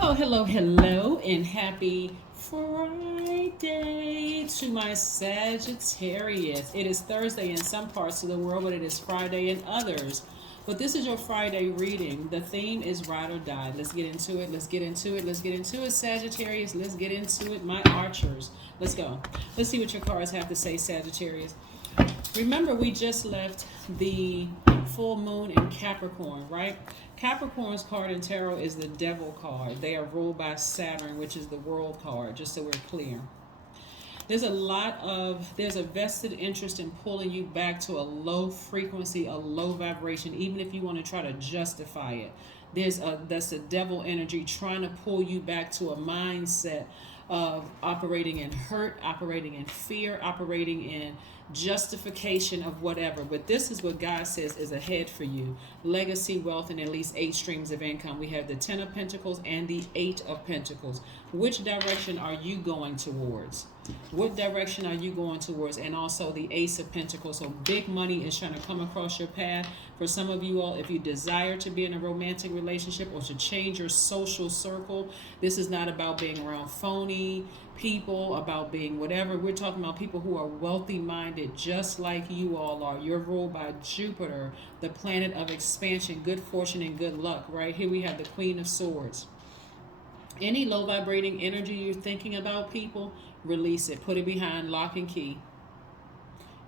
Oh, hello, hello, and happy Friday to my Sagittarius. It is Thursday in some parts of the world, but it is Friday in others. But this is your Friday reading. The theme is ride or die. Let's get into it. Let's get into it. Let's get into it, Sagittarius. Let's get into it, my archers. Let's go. Let's see what your cards have to say, Sagittarius. Remember, we just left the full moon in Capricorn, right? Capricorn's card in tarot is the devil card. They are ruled by Saturn, which is the world card, just so we're clear. There's a vested interest in pulling you back to a low frequency, a low vibration, even if you want to try to justify it. That's the devil energy trying to pull you back to a mindset of operating in hurt, operating in fear, operating in justification of whatever. But this is what God says is ahead for you: legacy, wealth, and at least 8 streams of income. We have the 10 of Pentacles and the 8 of Pentacles. Which direction are you going towards? What direction are you going towards? And also the Ace of Pentacles. So big money is trying to come across your path. For some of you all, if you desire to be in a romantic relationship or to change your social circle, this is not about being around phony people, about being whatever. We're talking about people who are wealthy minded, just like you all are. You're ruled by Jupiter, the planet of expansion, good fortune, and good luck. Right here we have the Queen of Swords. Any low vibrating energy you're thinking about, people, release it. Put it behind lock and key.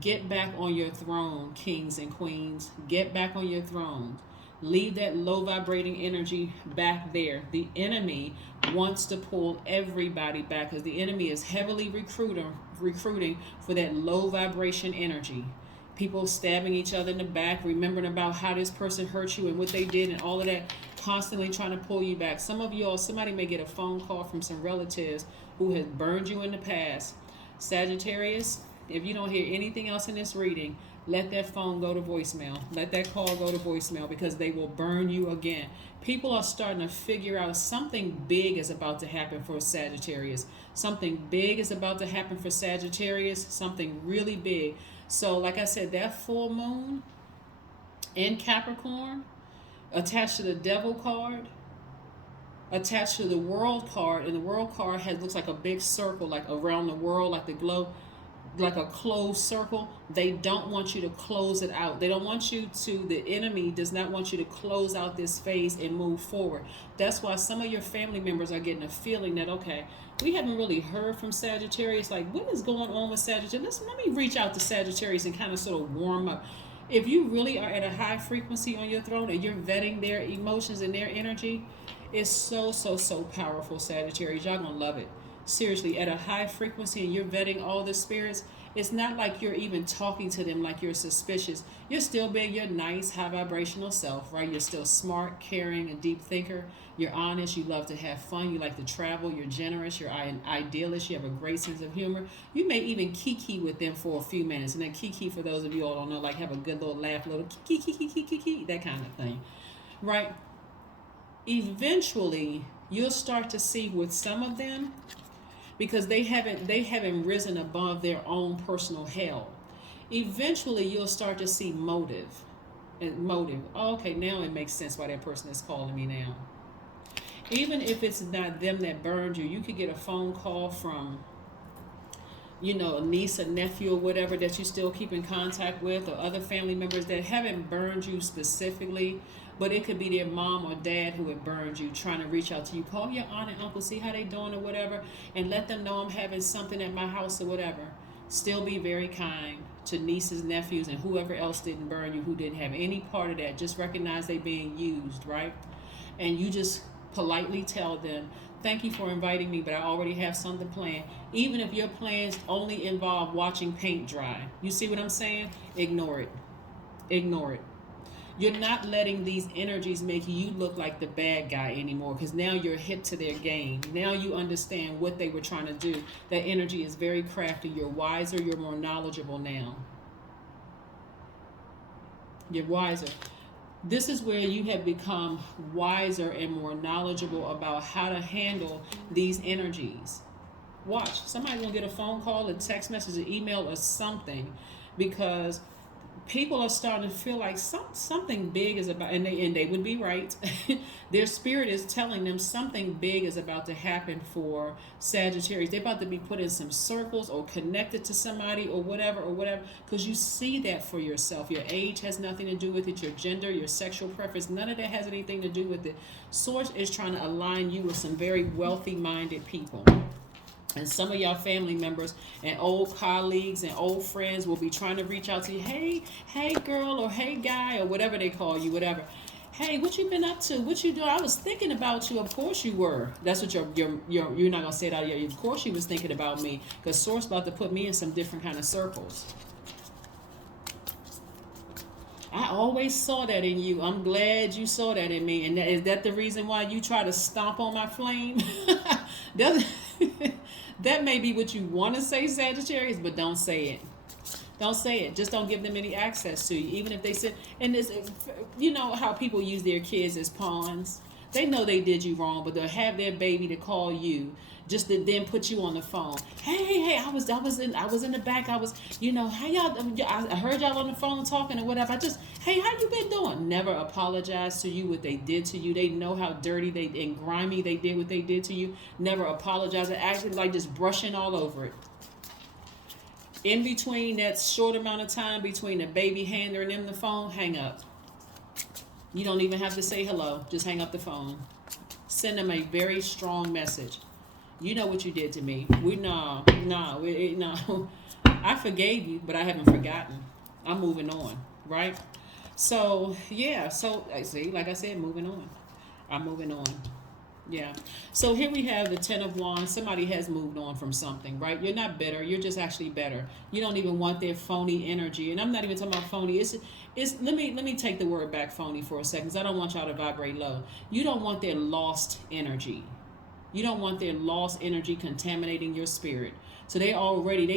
Get back on your throne, kings and queens. Get back on your thrones. Leave that low vibrating energy back there. The enemy wants to pull everybody back because the enemy is heavily recruiting for that low vibration energy. People stabbing each other in the back, remembering about how this person hurt you and what they did and all of that, constantly trying to pull you back. Some of you all, somebody may get a phone call from some relatives who has burned you in the past. Sagittarius, if you don't hear anything else in this reading, let that phone go to voicemail. Let that call go to voicemail because they will burn you again. People are starting to figure out something big is about to happen for Sagittarius. Something big is about to happen for Sagittarius. Something really big. So like I said, that full moon in Capricorn attached to the devil card, attached to the world card, and the world card looks like a big circle, like around the world, like the globe, like a closed circle. They don't want you to close it out. They don't want you to, the enemy does not want you to close out this phase and move forward. That's why some of your family members are getting a feeling that, okay, we haven't really heard from Sagittarius. Like, what is going on with Sagittarius? Let me reach out to Sagittarius and kind of sort of warm up. If you really are at a high frequency on your throne and you're vetting their emotions and their energy, it's so powerful, Sagittarius. Y'all gonna love it. Seriously, at a high frequency and you're vetting all the spirits, it's not like you're even talking to them like you're suspicious. You're still being your nice, high vibrational self, right? You're still smart, caring, a deep thinker. You're honest. You love to have fun. You like to travel. You're generous. You're an idealist. You have a great sense of humor. You may even kiki with them for a few minutes. And then kiki, for those of you all don't know, like have a good little laugh, little kiki, that kind of thing, right? Eventually, you'll start to see with some of them, because they haven't risen above their own personal hell. Eventually, you'll start to see motive. Oh, okay, now it makes sense why that person is calling me now. Even if it's not them that burned you, you could get a phone call from, a niece, a nephew, or whatever that you still keep in contact with, or other family members that haven't burned you specifically, but it could be their mom or dad who had burned you, trying to reach out to you. Call your aunt and uncle, see how they doing or whatever, and let them know I'm having something at my house or whatever. Still be very kind to nieces, nephews, and whoever else didn't burn you, who didn't have any part of that. Just recognize they being used, right? And you just politely tell them, thank you for inviting me, but I already have something planned. Even if your plans only involve watching paint dry. You see what I'm saying? Ignore it. Ignore it. You're not letting these energies make you look like the bad guy anymore, because now you're hip to their game. Now you understand what they were trying to do. That energy is very crafty. You're wiser. You're more knowledgeable now. You're wiser. This is where you have become wiser and more knowledgeable about how to handle these energies. Watch. Somebody's going to get a phone call, a text message, an email, or something, because people are starting to feel like something big is about, and they would be right. Their spirit is telling them something big is about to happen for Sagittarius. They're about to be put in some circles or connected to somebody or whatever, because you see that for yourself. Your age has nothing to do with it. Your gender, your sexual preference, none of that has anything to do with it. Source is trying to align you with some very wealthy minded people. And some of y'all family members and old colleagues and old friends will be trying to reach out to you. Hey girl, or hey guy, or whatever they call you, whatever. Hey, what you been up to? What you doing? I was thinking about you. Of course you were. That's what you're not gonna say it out here. Of course you was thinking about me, because Source about to put me in some different kind of circles. I always saw that in you. I'm glad you saw that in me. And is that the reason why you try to stomp on my flame? That may be what you want to say, Sagittarius, but don't say it. Don't say it. Just don't give them any access to you. Even if they said, and this, you know how people use their kids as pawns. They know they did you wrong, but they'll have their baby to call you, just to then put you on the phone. Hey, I was in the back. I was, hey y'all, I heard y'all on the phone talking or whatever. Hey, how you been doing? Never apologize to you what they did to you. They know how dirty and grimy they did what they did to you. Never apologize. It actually like just brushing all over it. In between that short amount of time between the baby handing them the phone, hang up. You don't even have to say hello. Just hang up the phone. Send them a very strong message. You know what you did to me. No. I forgave you, but I haven't forgotten. I'm moving on, right? So, yeah. So, see, like I said, moving on. I'm moving on. Yeah. So here we have the 10 of Wands. Somebody has moved on from something, right? You're not bitter. You're just actually better. You don't even want their phony energy. And I'm not even talking about phony. Let me take the word back, phony, for a second, because I don't want y'all to vibrate low. You don't want their lost energy. You don't want their lost energy contaminating your spirit. So they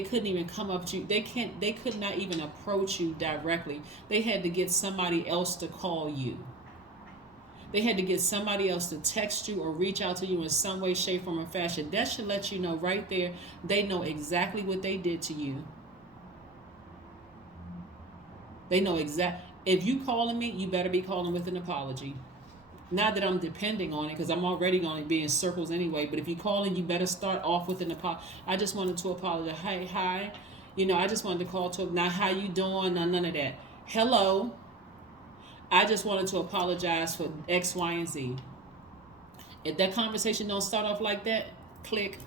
couldn't even come up to you. They could not even approach you directly. They had to get somebody else to call you. They had to get somebody else to text you or reach out to you in some way, shape, form, or fashion. That should let you know right there, they know exactly what they did to you. They know if you calling me, you better be calling with an apology. Not that I'm depending on it, because I'm already going to be in circles anyway. But if you calling, you better start off with an apology. I just wanted to apologize. Hey, hi. I just wanted to call to, not how you doing, none of that. Hello. I just wanted to apologize for X, Y, and Z. If that conversation don't start off like that, click.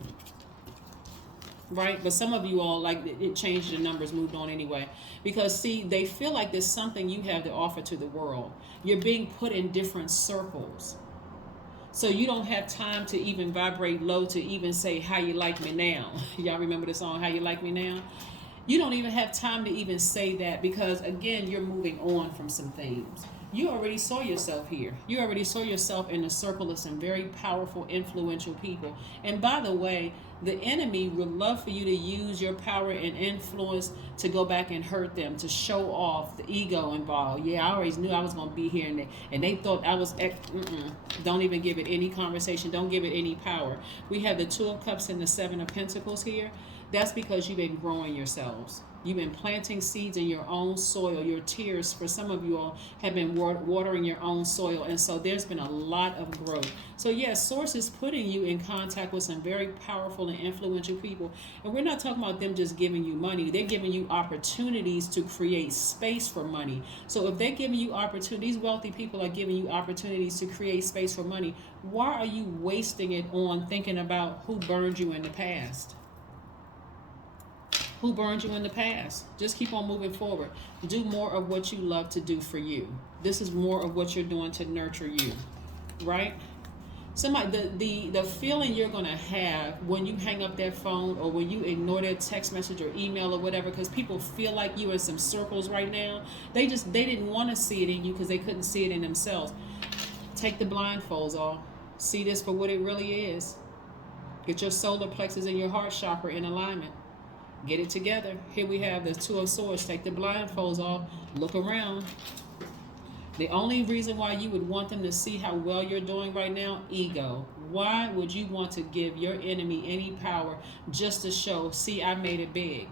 Right? But some of you all, like, it changed the numbers, moved on anyway. Because, see, they feel like there's something you have to offer to the world. You're being put in different circles. So you don't have time to even vibrate low to even say, how you like me now. Y'all remember the song, How You Like Me Now? You don't even have time to even say that, because, again, you're moving on from some things. You already saw yourself here. You already saw yourself in a circle of some very powerful, influential people. And by the way, the enemy would love for you to use your power and influence to go back and hurt them, to show off the ego involved. Yeah, I always knew I was going to be here, and they thought I was... Don't even give it any conversation. Don't give it any power. We have the 2 of Cups and the 7 of Pentacles here. That's because you've been growing yourselves. You've been planting seeds in your own soil. Your tears, for some of you all, have been watering your own soil. And so there's been a lot of growth. So yes, Source is putting you in contact with some very powerful and influential people. And we're not talking about them just giving you money. They're giving you opportunities to create space for money. So if they're giving you opportunities, wealthy people are giving you opportunities to create space for money. Why are you wasting it on thinking about who burned you in the past? Who burned you in the past? Just keep on moving forward. Do more of what you love to do for you. This is more of what you're doing to nurture you, right? Somebody, the feeling you're going to have when you hang up that phone or when you ignore their text message or email or whatever, because people feel like you're in some circles right now. They didn't want to see it in you because they couldn't see it in themselves. Take the blindfolds off. See this for what it really is. Get your solar plexus and your heart chakra in alignment. Get it together. Here we have the 2 of Swords. Take the blindfolds off. Look around. The only reason why you would want them to see how well you're doing right now, ego. Why would you want to give your enemy any power just to show, see, I made it big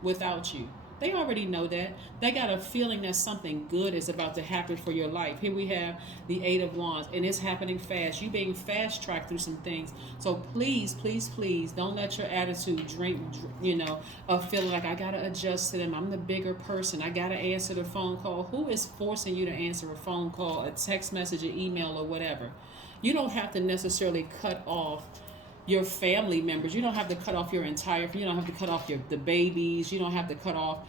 without you? They already know that. They got a feeling that something good is about to happen for your life. Here we have the Eight of Wands, and it's happening fast. You being fast tracked through some things. So please, please, please don't let your attitude drink, of feeling like I got to adjust to them. I'm the bigger person. I got to answer the phone call. Who is forcing you to answer a phone call, a text message, an email, or whatever? You don't have to necessarily cut off your family members. You don't have to cut off your entire, you don't have to cut off the babies. You don't have to cut off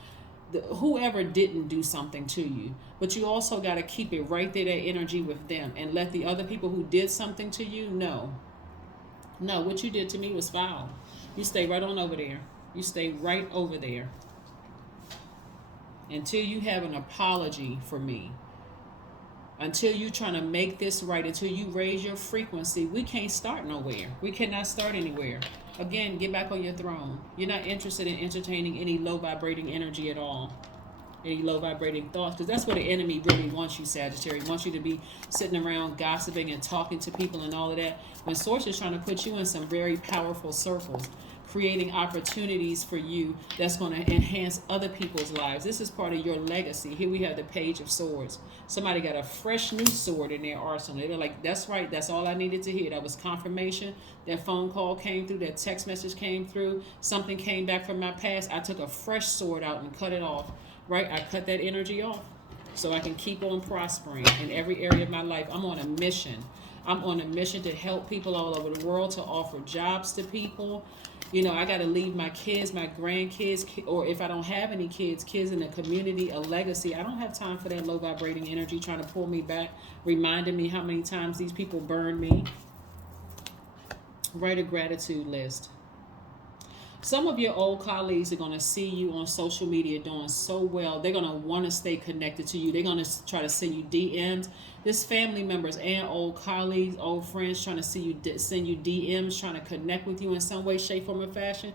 whoever didn't do something to you. But you also got to keep it right there, that energy with them, and let the other people who did something to you know, no, what you did to me was foul. You stay right on over there. You stay right over there until you have an apology for me. Until you're trying to make this right, until you raise your frequency, we can't start nowhere. We cannot start anywhere. Again, get back on your throne. You're not interested in entertaining any low vibrating energy at all. Any low vibrating thoughts, because that's what the enemy really wants you, Sagittarius. He wants you to be sitting around gossiping and talking to people and all of that, when Source is trying to put you in some very powerful circles, creating opportunities for you that's going to enhance other people's lives. This is part of your legacy. Here we have the Page of Swords. Somebody got a fresh new sword in their arsenal. They're like, that's right, that's all I needed to hear. That was confirmation. That phone call came through, that text message came through, something came back from my past. I took a fresh sword out and cut it off, right? I cut that energy off so I can keep on prospering in every area of my life. I'm on a mission. I'm on a mission to help people all over the world, to offer jobs to people. I got to leave my kids, my grandkids, or if I don't have any kids in the community, a legacy. I don't have time for that low vibrating energy trying to pull me back, reminding me how many times these people burned me. Write a gratitude list. Some of your old colleagues are going to see you on social media doing so well. They're going to want to stay connected to you. They're going to try to send you DMs. This family members and old colleagues, old friends trying to send you DMs, trying to connect with you in some way, shape, form, or fashion.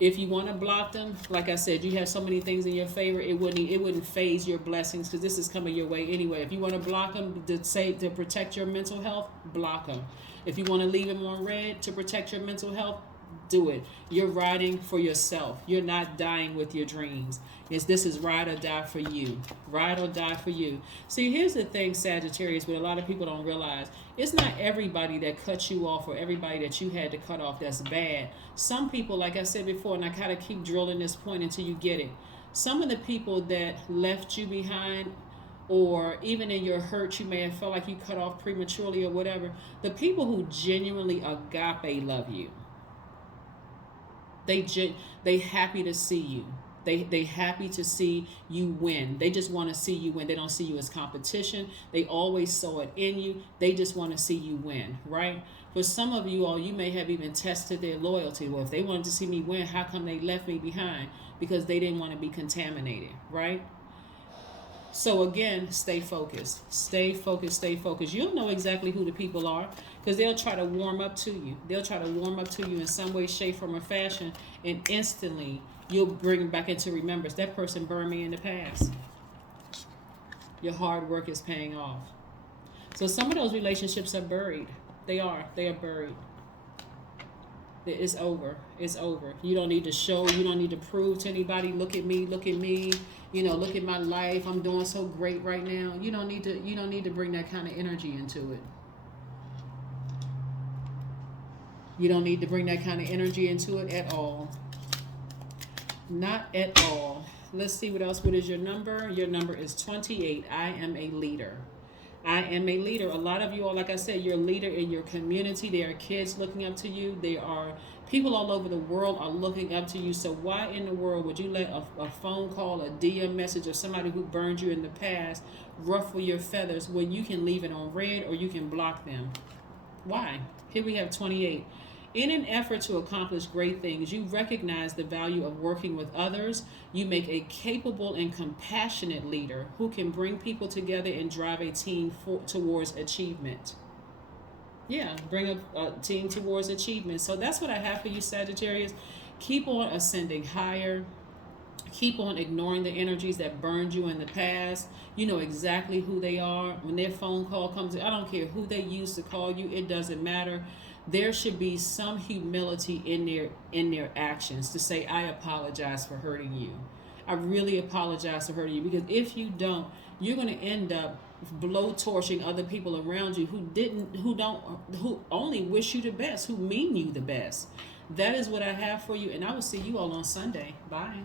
If you want to block them, like I said, you have so many things in your favor, it wouldn't phase your blessings, because this is coming your way anyway. If you want to block them to protect your mental health, block them. If you want to leave them on red to protect your mental health, do it. You're riding for yourself. You're not dying with your dreams. This is ride or die for you. Ride or die for you. See, here's the thing, Sagittarius, what a lot of people don't realize. It's not everybody that cut you off or everybody that you had to cut off that's bad. Some people, like I said before, and I kind of keep drilling this point until you get it. Some of the people that left you behind, or even in your hurt, you may have felt like you cut off prematurely or whatever. The people who genuinely agape love you, they happy to see you. They happy to see you win. They just want to see you win. They don't see you as competition. They always saw it in you. They just want to see you win, right? For some of you all, you may have even tested their loyalty. Well, if they wanted to see me win, how come they left me behind? Because they didn't want to be contaminated, right? So again, stay focused. Stay focused, stay focused. You'll know exactly who the people are, because they'll try to warm up to you. They'll try to warm up to you in some way, shape, form, or fashion, and instantly you'll bring back into remembrance, that person burned me in the past. Your hard work is paying off. So some of those relationships are buried. They are buried. It's over. It's over. You don't need to show. You don't need to prove to anybody. Look at me. Look at me. Look at my life. I'm doing so great right now. You don't need to bring that kind of energy into it. You don't need to bring that kind of energy into it at all. Not at all. Let's see what else. What is your number? Your number is 28. I am a leader. I am a leader. A lot of you all, like I said, you're a leader in your community. There are kids looking up to you. There are people all over the world are looking up to you. So why in the world would you let a phone call, a DM message, or somebody who burned you in the past ruffle your feathers when you can leave it on red or you can block them? Why? Here we have 28. In an effort to accomplish great things, you recognize the value of working with others. You make a capable and compassionate leader who can bring people together and drive a team towards achievement. Yeah, bring a team towards achievement. So that's what I have for you, Sagittarius. Keep on ascending higher. Keep on ignoring the energies that burned you in the past. You know exactly who they are. When their phone call comes, I don't care who they used to call you, it doesn't matter. There should be some humility in their actions to say, I apologize for hurting you. I really apologize for hurting you, because if you don't, you're going to end up blowtorching other people around you who only wish you the best, who mean you the best. That is what I have for you, and I will see you all on Sunday. Bye.